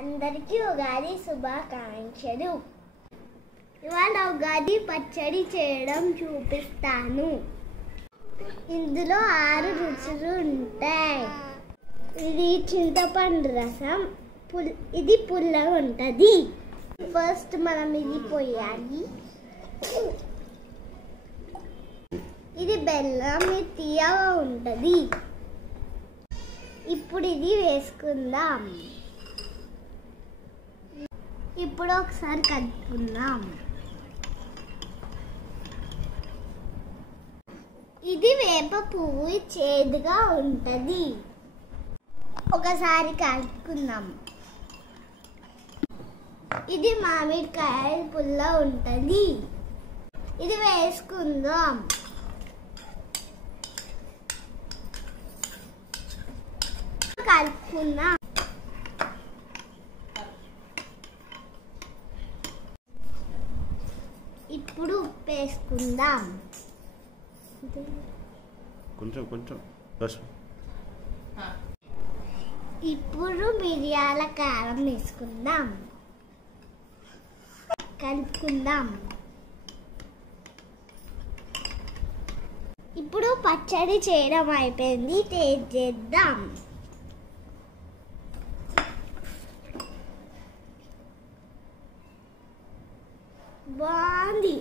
అందరికీ ఉగాది శుభాకాంక్షలు. ఇవాళ ఉగాది పచ్చడి చేయడం చూపిస్తాను. ఇందులో 6 రుచులు ఉంటాయి. ఇది చింతపండు రసం, ఇది పుల్లగా ఉంటుంది. ఫస్ట్ మనం ఇది పోయాలి. ఇది బెల్లం, ఇది తీయగా ఉంటుంది. ఇప్పుడు ఇది వేసుకుందాం. ఇప్పుడు ఒకసారి కలుపుకుందాం. ఇది వేప పువ్వు, చేదుగా ఉంటుంది. ఒకసారి కలుపుకుందాం. ఇది మామిడికాయ, పుల్ల ఉంటుంది. ఇది వేసుకుందాం. కలుపుకుందాం. ఇప్పుడు ఉప్పు వేసుకుందాం. కొంచెం ఇప్పుడు మిరియాల కారం వేసుకుందాం. కలుపుకుందాం. ఇప్పుడు పచ్చడి చేయడం అయిపోయింది. టేస్ట్ చేద్దాం. బాగుంది.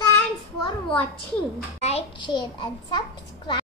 Thanks for watching. Like, share and subscribe.